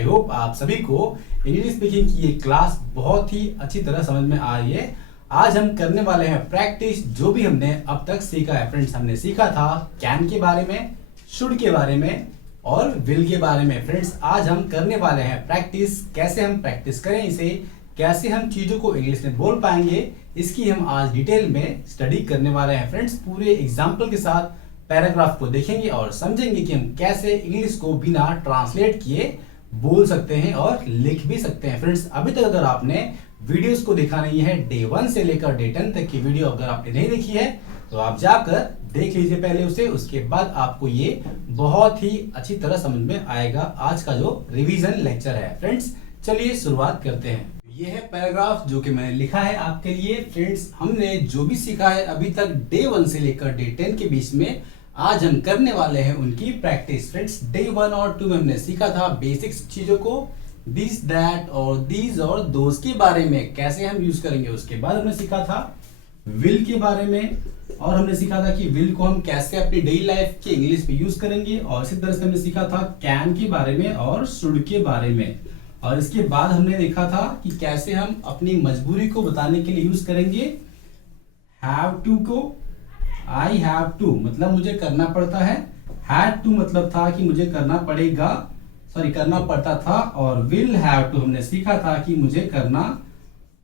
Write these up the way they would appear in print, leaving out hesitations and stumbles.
I hope आप सभी को इंग्लिश स्पीकिंग की ये क्लास बहुत ही अच्छी तरह समझ में आ रही है। आज हम करने वाले हैं प्रैक्टिस जो भी हमने अब तक सीखा है। फ्रेंड्स, हमने सीखा था कैन के बारे में, शुड के बारे में और विल के बारे में। फ्रेंड्स, आज हम करने वाले हैं प्रैक्टिस, कैसे हम प्रैक्टिस करें इसे, कैसे हम चीजों को इंग्लिश में बोल पाएंगे, इसकी हम आज डिटेल में स्टडी करने वाले हैं। फ्रेंड्स, पूरे एग्जाम्पल के साथ पैराग्राफ को देखेंगे और समझेंगे कि हम कैसे इंग्लिश को बिना ट्रांसलेट किए बोल सकते हैं और लिख भी सकते हैं। फ्रेंड्स, अभी तक अगर आपने वीडियोस को देखा नहीं है, डे 1 से लेकर डे 10 तक की वीडियो अगर आपने नहीं देखी है तो आप जाकर देख लीजिए पहले उसे, उसके बाद आपको ये बहुत ही अच्छी तरह समझ में आएगा आज का जो रिवीजन लेक्चर है। फ्रेंड्स, चलिए शुरुआत करते हैं। ये है पैराग्राफ जो कि मैंने लिखा है आपके लिए। फ्रेंड्स, हमने जो भी सीखा है अभी तक डे 1 से लेकर डे 10 के बीच में, आज हम करने वाले हैं उनकी प्रैक्टिस। फ्रेंड्स, डे 1 और 2 में हमने सीखा था बेसिक्स चीजों को, दिस दैट और दीज और दोज के बारे में कैसे हम यूज करेंगे। उसके बाद हमने सीखा था विल के बारे में और हमने सीखा था कि विल को हम कैसे अपनी डेली लाइफ के इंग्लिश में यूज करेंगे। और इसी तरह से हमने सीखा था कैन के बारे में और शुड के बारे में। और इसके बाद हमने देखा था कि कैसे हम अपनी मजबूरी को बताने के लिए यूज करेंगे हैव टू को। आई हैव टू मतलब मुझे करना पड़ता है, हैड टू मतलब था कि मुझे करना पड़ेगा, करना पड़ता था। और विल हैव टू हमने सीखा था कि मुझे करना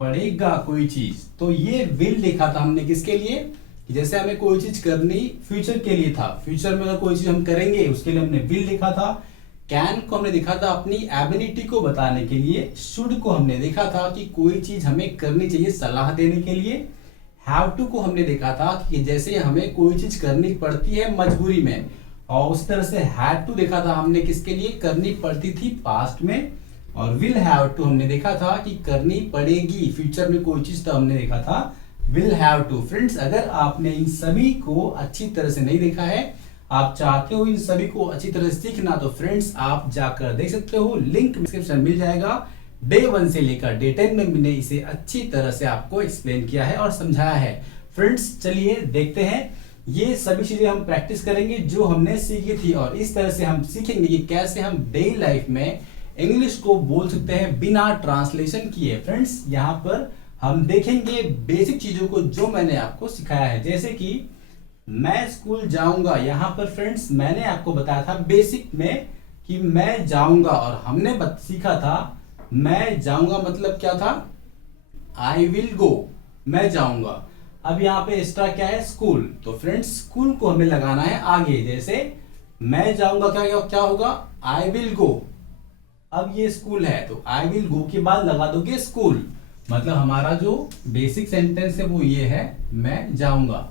पड़ेगा कोई चीज। तो ये विल देखा था हमने किसके लिए, कि जैसे हमें कोई चीज करनी फ्यूचर के लिए था, फ्यूचर में अगर कोई चीज हम करेंगे उसके लिए हमने विल देखा था। कैन को हमने देखा था अपनी एबिलिटी को बताने के लिए। शुड को हमने देखा था कि कोई चीज हमें करनी चाहिए सलाह देने के लिए। हैव टू को हमने देखा था कि जैसे हमें कोई चीज करनी पड़ती है मजबूरी में। और उस तरह से हैड टू देखा था हमने किसके लिए, करनी पड़ती थी पास्ट में। और विल हैव टू हमने देखा था कि करनी पड़ेगी फ्यूचर में कोई चीज, तो हमने देखा था विल हैव टू। फ्रेंड्स, अगर आपने इन सभी को अच्छी तरह से नहीं देखा है, आप चाहते हो इन सभी को अच्छी तरह से सीखना, तो फ्रेंड्स आप जाकर देख सकते हो, लिंक डिस्क्रिप्शन मिल जाएगा। डे 1 से लेकर डे 10 में मैंने इसे अच्छी तरह से आपको एक्सप्लेन किया है और समझाया है। फ्रेंड्स, चलिए देखते हैं, ये सभी चीजें हम प्रैक्टिस करेंगे जो हमने सीखी थी और इस तरह से हम सीखेंगे कि कैसे हम डेली लाइफ में इंग्लिश को बोल सकते हैं बिना ट्रांसलेशन किए। फ्रेंड्स, यहाँ पर हम देखेंगे बेसिक चीजों को जो मैंने आपको सिखाया है, जैसे कि मैं स्कूल जाऊंगा। यहाँ पर फ्रेंड्स मैंने आपको बताया था बेसिक में कि मैं जाऊंगा, और हमने सीखा था मैं जाऊंगा मतलब क्या था, आई विल गो, मैं जाऊंगा। अब यहाँ पे एक्स्ट्रा क्या है, स्कूल। तो फ्रेंड्स, स्कूल को हमें लगाना है आगे, जैसे मैं जाऊंगा क्या होगा, आई विल गो। अब ये स्कूल है तो आई विल गो के बाद लगा दोगे स्कूल, मतलब हमारा जो बेसिक सेंटेंस है वो ये है, मैं जाऊंगा।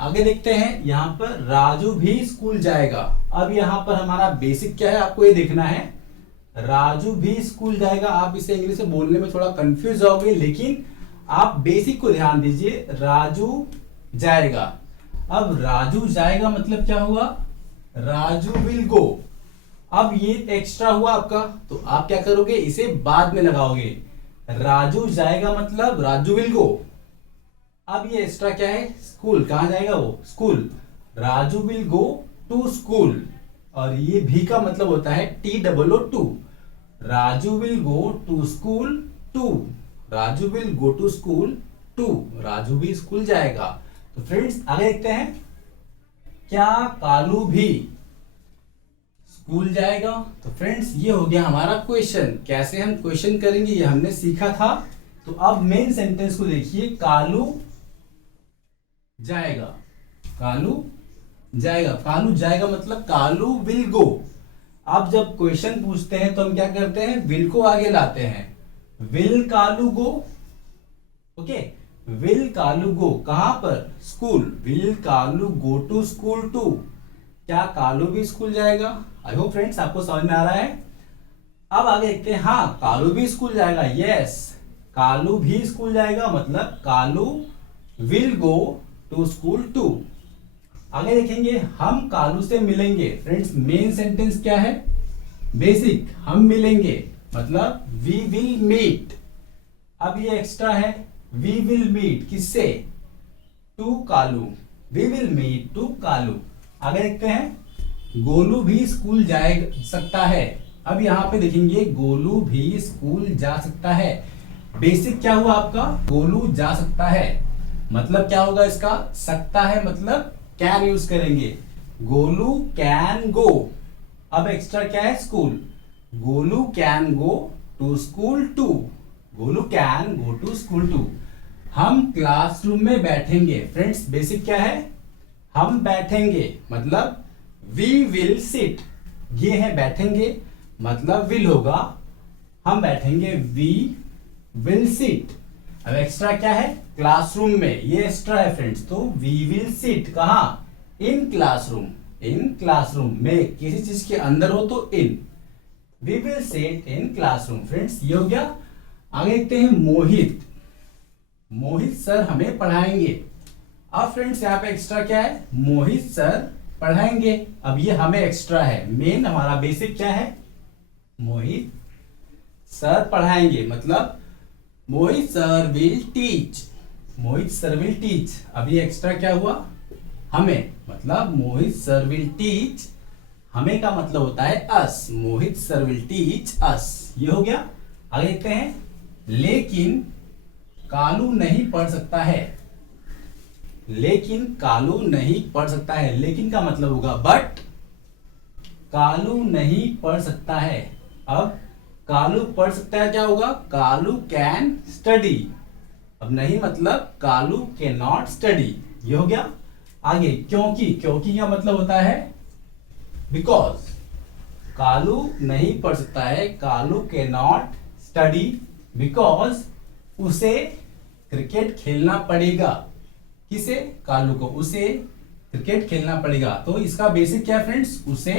आगे देखते हैं, यहाँ पर राजू भी स्कूल जाएगा। अब यहाँ पर हमारा बेसिक क्या है, आपको ये देखना है, राजू भी स्कूल जाएगा। आप इसे इंग्लिश में बोलने में थोड़ा कंफ्यूज होगे, लेकिन आप बेसिक को ध्यान दीजिए, राजू जाएगा। अब राजू जाएगा मतलब क्या हुआ, राजू विल गो। अब ये एक्स्ट्रा हुआ आपका, तो आप क्या करोगे, इसे बाद में लगाओगे। राजू जाएगा मतलब राजू विल गो। अब ये एक्स्ट्रा क्या है, स्कूल, कहां जाएगा वो, school. Raju will go to school. और ये भी का मतलब होता है TOO, Raju will go to school too, Raju will go to school too, Raju भी स्कूल जाएगा। तो फ्रेंड्स आगे देखते हैं, क्या कालू भी स्कूल जाएगा। तो फ्रेंड्स ये हो गया हमारा क्वेश्चन, कैसे हम क्वेश्चन करेंगे ये हमने सीखा था। तो अब मेन सेंटेंस को देखिए, कालू जाएगा, कालू जाएगा, कालू जाएगा मतलब कालू विल गो। अब जब क्वेश्चन पूछते हैं तो हम क्या करते हैं, विल को आगे लाते हैं, will Kalu go. Okay, will Kalu go कहां पर, school. Will Kalu go to school to, क्या कालू भी स्कूल जाएगा। आई होप फ्रेंड्स आपको समझ में आ रहा है। अब आगे देखते हैं, हाँ कालू भी स्कूल जाएगा, यस कालू भी स्कूल जाएगा मतलब Kalu will go to school too. आगे देखेंगे, हम कालू से मिलेंगे। फ्रेंड्स, मेन सेंटेंस क्या है, बेसिक, हम मिलेंगे मतलब वी विल मीट। अब ये एक्स्ट्रा है, वी विल मीट किससे, to Kalu, we will meet to Kalu. आगे देखते हैं, गोलू भी स्कूल जा सकता है। अब यहाँ पे देखेंगे गोलू भी स्कूल जा सकता है। बेसिक क्या हुआ आपका, गोलू जा सकता है, मतलब क्या होगा इसका, सकता है मतलब कैन यूज करेंगे, गोलू कैन गो। अब एक्स्ट्रा क्या है, school, Golu can go to school too, Golu can go to school too. हम क्लासरूम में बैठेंगे। फ्रेंड्स बेसिक क्या है, हम बैठेंगे मतलब वी विल सिट, ये है बैठेंगे मतलब विल होगा, हम बैठेंगे वी विल सिट। अब एक्स्ट्रा क्या है, क्लासरूम में, ये एक्स्ट्रा है फ्रेंड्स, तो वी विल सिट कहां, इन क्लासरूम, इन क्लासरूम में किसी चीज के अंदर हो तो in, we will sit in classroom. Friends ये हो गया। आगे देखते हैं मोहित, मोहित सर हमें पढ़ाएंगे। अब फ्रेंड्स यहाँ पे एक्स्ट्रा क्या है, मोहित सर पढ़ाएंगे। अब ये हमें एक्स्ट्रा है, मेन हमारा बेसिक क्या है, मोहित सर पढ़ाएंगे मतलब Mohit sir will teach, Mohit sir will teach. अब ये एक्स्ट्रा क्या हुआ, हमें, मतलब मोहित सर विल टीच, हमें का मतलब होता है अस, मोहित सर विल टीच अस, ये हो गया। आगे देखते हैं, लेकिन कालू नहीं पढ़ सकता है, लेकिन कालू नहीं पढ़ सकता है, लेकिन का मतलब होगा बट, कालू नहीं पढ़ सकता है। अब कालू पढ़ सकता है क्या होगा, कालू कैन स्टडी, अब नहीं मतलब कालू कैन नॉट स्टडी, ये हो गया। आगे क्योंकि, क्योंकि का मतलब होता है बिकॉज, कालू नहीं पढ़ सकता है, Kalu can not study because उसे क्रिकेट खेलना पड़ेगा, किसे, कालू को, उसे क्रिकेट खेलना पड़ेगा। तो इसका बेसिक क्या है फ्रेंड्स, उसे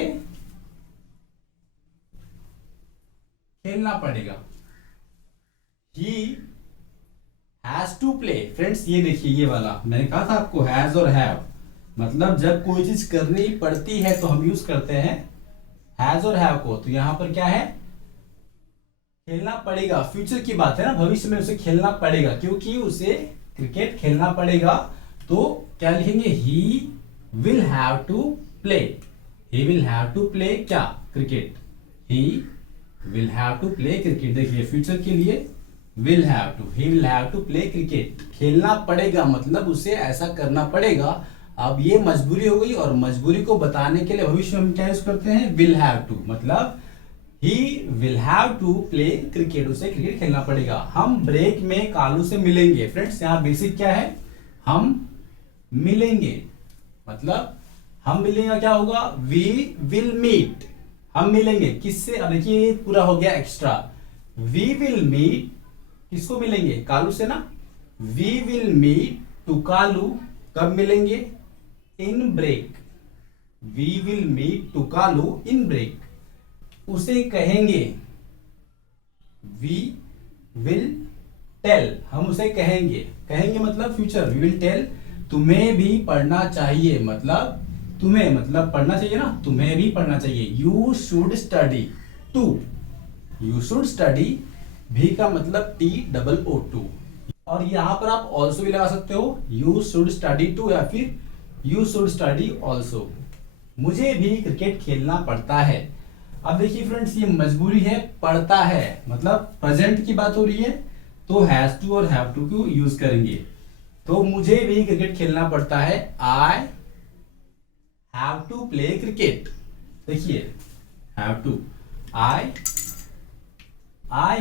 खेलना पड़ेगा। He has to play. Friends ये देखिए, ये वाला मैंने कहा था आपको, हैज और हैव, मतलब जब कोई चीज करनी पड़ती है तो हम यूज करते हैं हैज और हैव को। तो यहां पर क्या है, खेलना पड़ेगा, फ्यूचर की बात है ना, भविष्य में उसे खेलना पड़ेगा, क्योंकि उसे क्रिकेट खेलना पड़ेगा। तो क्या लिखेंगे, he will have to play, he will have to play क्या, cricket, he will have to play cricket. देखिए फ्यूचर के लिए will have to, he will have to play cricket, खेलना पड़ेगा मतलब उसे ऐसा करना पड़ेगा। अब ये मजबूरी हो गई, और मजबूरी को बताने के लिए भविष्य में हम क्या यूज करते हैं, विल हैव टू, मतलब he will have to play cricket, उसे क्रिकेट खेलना पड़ेगा। हम ब्रेक में कालू से मिलेंगे। फ्रेंड्स यहाँ बेसिक क्या है, हम मिलेंगे, मतलब हम मिलेंगे क्या होगा, वी विल मीट, हम मिलेंगे किससे। अब देखिए ये पूरा हो गया एक्स्ट्रा, वी विल मीट, किसको मिलेंगे, कालू से ना, we will meet to Kalu, कब मिलेंगे, in break, we will meet to Kalu in break. उसे कहेंगे, वी विल टेल, हम उसे कहेंगे, कहेंगे मतलब फ्यूचर, वी विल टेल, तुम्हें भी पढ़ना चाहिए, मतलब तुम्हें, मतलब पढ़ना चाहिए ना, तुम्हें भी पढ़ना चाहिए, you should study too, you should study, भी का मतलब TOO। और यहां पर आप ऑल्सो भी लगा सकते हो, यू शुड स्टडी टू या फिर यू शुड स्टडी ऑल्सो, मुझे भी क्रिकेट खेलना पड़ता है। अब देखिए फ्रेंड्स ये मजबूरी है, पढ़ता है मतलब प्रेजेंट की बात हो रही है, तो हैज टू और हैव टू को यूज करेंगे। तो मुझे भी क्रिकेट खेलना पड़ता है, I have to play cricket. देखिए have to, I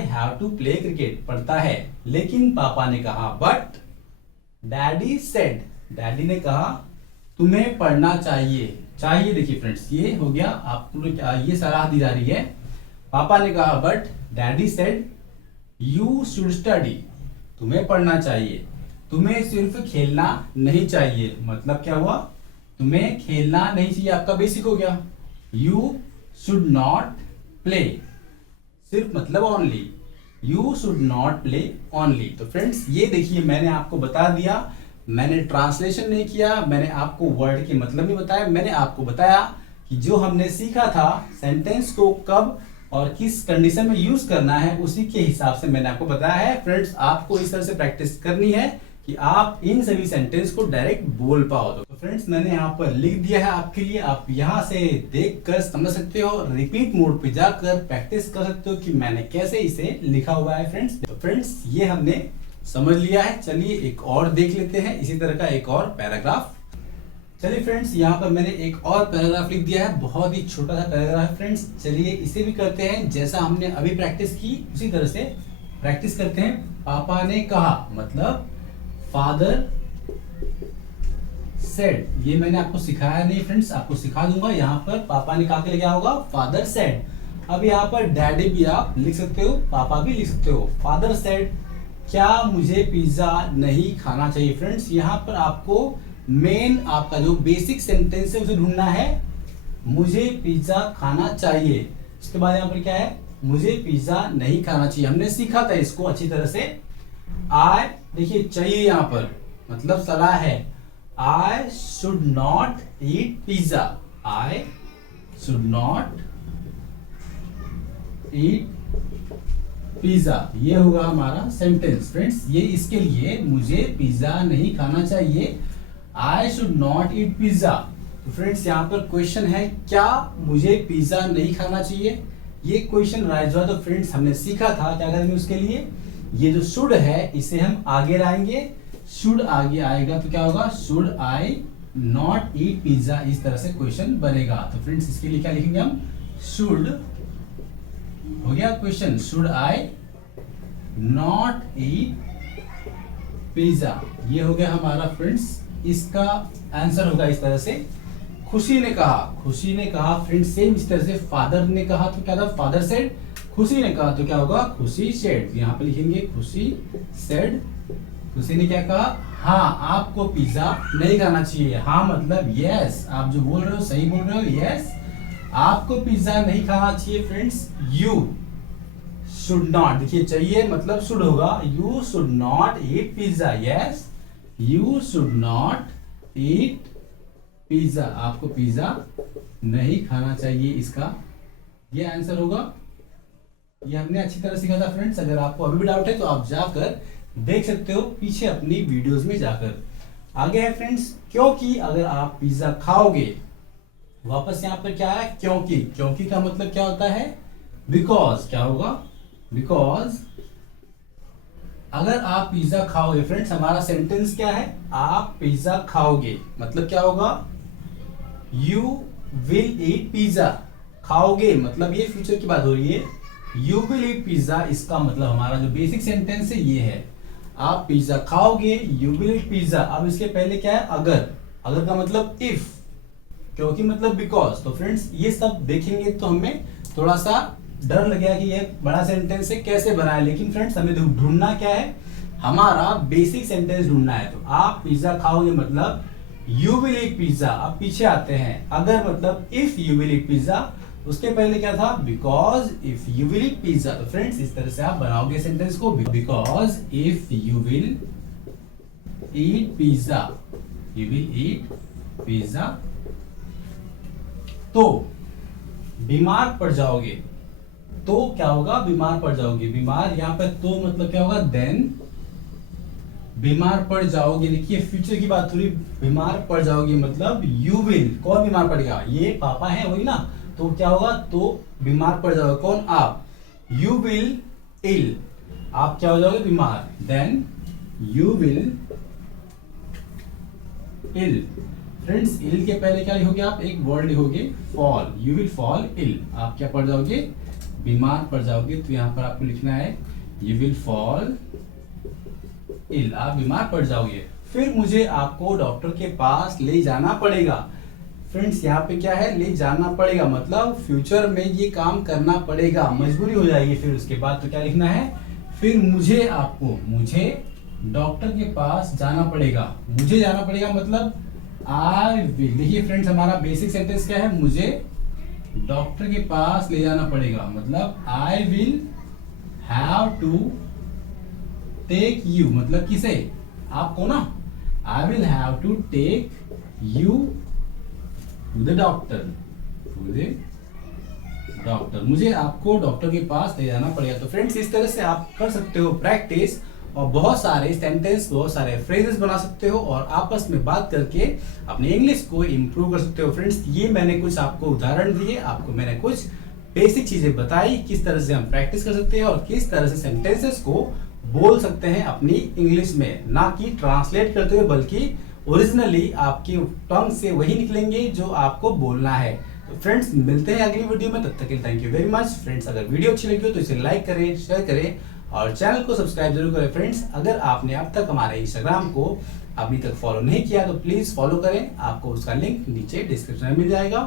have to play cricket, पढ़ता है, लेकिन पापा ने कहा, बट डैडी सेड, डैडी ने कहा तुम्हें पढ़ना चाहिए, चाहिए। देखिए फ्रेंड्स ये हो गया, आपको ये सलाह दी जा रही है, पापा ने कहा but daddy said you should study, तुम्हें पढ़ना चाहिए, तुम्हें सिर्फ खेलना नहीं चाहिए, मतलब क्या हुआ, तुम्हें खेलना नहीं चाहिए, आपका बेसिक हो गया। यू शुड नॉट प्ले, सिर्फ मतलब only, you should not play only. तो फ्रेंड्स ये देखिए मैंने आपको बता दिया, मैंने ट्रांसलेशन नहीं किया, मैंने आपको वर्ड के मतलब नहीं बताया, मैंने आपको बताया कि जो हमने सीखा था सेंटेंस को कब और किस कंडीशन में यूज करना है, उसी के हिसाब से मैंने आपको बताया है। फ्रेंड्स आपको इस तरह से प्रैक्टिस करनी है कि आप इन सभी सेंटेंस को डायरेक्ट बोल पाओ। फ्रेंड्स मैंने यहाँ पर लिख दिया है आपके लिए, आप यहाँ से देख कर समझ सकते हो, रिपीट मोड पे जाकर प्रैक्टिस कर सकते हो कि मैंने कैसे इसे लिखा हुआ है फ्रेंड्स। तो फ्रेंड्स ये हमने समझ लिया है, चलिए एक और देख लेते हैं इसी तरह का एक और पैराग्राफ। चलिए फ्रेंड्स यहाँ पर मैंने एक और पैराग्राफ लिख दिया है, बहुत ही छोटा सा पैराग्राफ है फ्रेंड्स। चलिए इसे भी करते हैं जैसा हमने अभी प्रैक्टिस की उसी तरह से प्रैक्टिस करते हैं। पापा ने कहा मतलब फादर सेड, ये मैंने आपको सिखाया नहीं फ्रेंड्स, आपको सिखा दूंगा। यहाँ पर पापा ने कहा के लिए क्या होगा, फादर सेड। अब यहाँ पर डैडी भी आप लिख सकते हो, पापा भी लिख सकते हो। फादर सेड क्या मुझे पिज्जा नहीं खाना चाहिए। फ्रेंड्स यहाँ पर आपको मेन आपका जो बेसिक सेंटेंस है उसे ढूंढना है, मुझे पिज्जा खाना चाहिए। इसके बाद यहाँ पर क्या है, मुझे पिज्जा नहीं खाना चाहिए। हमने सीखा था इसको अच्छी तरह से। आई देखिए चाहिए यहाँ पर मतलब सलाह है, I should not eat pizza, I should not eat pizza, ये होगा हमारा सेंटेंस फ्रेंड्स। ये इसके लिए मुझे पिज्जा नहीं खाना चाहिए, I should not eat pizza. तो फ्रेंड्स यहाँ पर क्वेश्चन है क्या मुझे पिज्जा नहीं खाना चाहिए, ये क्वेश्चन राइज हुआ। तो फ्रेंड्स हमने सीखा था क्या करेंगे उसके लिए, ये जो शुड है इसे हम आगे लाएंगे, शुड आगे आएगा तो क्या होगा, should I not eat pizza, इस तरह से क्वेश्चन बनेगा। तो फ्रेंड्स इसके लिए क्या लिखेंगे हम, शुड हो गया question, should I not eat pizza, ये हो गया हमारा फ्रेंड्स। इसका आंसर होगा इस तरह से, खुशी ने कहा, खुशी ने कहा फ्रेंड्स सेम इस तरह से। फादर ने कहा तो क्या था, फादर सेड। खुशी ने कहा तो क्या होगा, खुशी सेड। यहाँ पे लिखेंगे खुशी सेड, खुशी ने क्या कहा, हाँ आपको पिज्जा नहीं खाना चाहिए। हाँ मतलब यस, आप जो बोल रहे हो सही बोल रहे हो, यस आपको पिज्जा नहीं खाना चाहिए फ्रेंड्स। यू शुड नॉट, देखिए चाहिए मतलब शुड होगा, you should not eat pizza, yes you should not eat pizza, आपको पिज्जा नहीं खाना चाहिए, इसका ये आंसर होगा। ये हमने अच्छी तरह सीखा था फ्रेंड्स। अगर आपको अभी भी डाउट है तो आप जाकर देख सकते हो पीछे अपनी वीडियोस में जाकर। आगे है फ्रेंड्स, क्योंकि अगर आप पिज्जा खाओगे, वापस यहाँ पर क्या है, क्योंकि। क्योंकि का मतलब क्या होता है, बिकॉज। क्या होगा, बिकॉज अगर आप पिज्जा खाओगे फ्रेंड्स, हमारा सेंटेंस क्या है, आप पिज्जा खाओगे मतलब क्या होगा, यू विल ईट पिज्जा। खाओगे मतलब ये फ्यूचर की बात हो रही है, यू विल ईट पिज्जा, इसका मतलब हमारा जो बेसिक सेंटेंस है ये है, आप पिज्जा खाओगे, यू विल ईट पिज्जा। अब इसके पहले क्या है, अगर। अगर का मतलब इफ, क्योंकि मतलब बिकॉज। तो फ्रेंड्स ये सब देखेंगे तो हमें थोड़ा सा डर लगेगा कि ये बड़ा सेंटेंस है कैसे बनाए, लेकिन फ्रेंड्स हमें ढूंढना क्या है, हमारा बेसिक सेंटेंस ढूंढना है। तो आप पिज्जा खाओगे मतलब यू विल ईट पिज्जा। अब पीछे आते हैं, अगर मतलब if you will eat pizza, उसके पहले क्या था, because if you will eat pizza. तो फ्रेंड्स इस तरह से आप बनाओगे सेंटेंस को, because if you will eat pizza, you will eat pizza, तो बीमार पड़ जाओगे। तो क्या होगा, बीमार पड़ जाओगे। बीमार यहाँ पे तो मतलब क्या होगा, देन बीमार पड़ जाओगे। देखिए फ्यूचर की बात थोड़ी, बीमार पड़ जाओगे मतलब यू विल, कौन बीमार पड़ेगा, ये पापा है वही ना, तो क्या होगा, तो बीमार पड़ जाओगे, कौन, आप। यू विल इल, आप क्या हो जाओगे, बीमार। Then you will ill. Friends ill के पहले क्या लिखोगे आप, एक वर्ड लिखोगे fall, you will fall ill, आप क्या पड़ जाओगे, बीमार पड़ जाओगे। तो यहाँ पर आपको लिखना है यू विल फॉल इल, आप बीमार पड़ जाओगे। फिर मुझे आपको डॉक्टर के पास ले जाना पड़ेगा। फ्रेंड्स यहाँ पे क्या है, ले जाना पड़ेगा मतलब फ्यूचर में ये काम करना पड़ेगा, मजबूरी हो जाएगी। फिर उसके बाद तो क्या लिखना है, फिर मुझे आपको, मुझे डॉक्टर के पास जाना पड़ेगा। मुझे जाना पड़ेगा मतलब आई विल। देखिए फ्रेंड्स हमारा बेसिक सेंटेंस क्या है, मुझे डॉक्टर के पास ले जाना पड़ेगा मतलब I will have to take you, मतलब किसे, आपको ना, I will have to take you to the doctor, to the doctor, मुझे आपको डॉक्टर के पास ले जाना पड़ेगा। तो फ्रेंड्स इस तरह से आप कर सकते हो प्रैक्टिस और बहुत सारे सेंटेंस, बहुत सारे फ्रेजेस बना सकते हो और आपस में बात करके अपनी इंग्लिश को इम्प्रूव कर सकते हो। फ्रेंड्स, ये मैंने कुछ आपको उदाहरण दिए, आपको मैंने कुछ बेसिक चीजें बताई किस तरह से हम प्रैक्टिस कर सकते हैं और किस तरह से सेंटेंसेस को बोल सकते हैं अपनी इंग्लिश में, ना कि ट्रांसलेट करते हुए, बल्कि ओरिजिनली आपकी टंग से वही निकलेंगे जो आपको बोलना है। तो फ्रेंड्स, मिलते हैं अगली वीडियो में, तब तक के लिए thank you very much. Friends, अगर वीडियो अच्छी लगी हो तो इसे लाइक करें, शेयर करें और चैनल को सब्सक्राइब जरूर करें। फ्रेंड्स, अगर आपने अब तक हमारे इंस्टाग्राम को अभी तक फॉलो नहीं किया तो प्लीज फॉलो करें, आपको उसका लिंक नीचे डिस्क्रिप्शन में मिल जाएगा।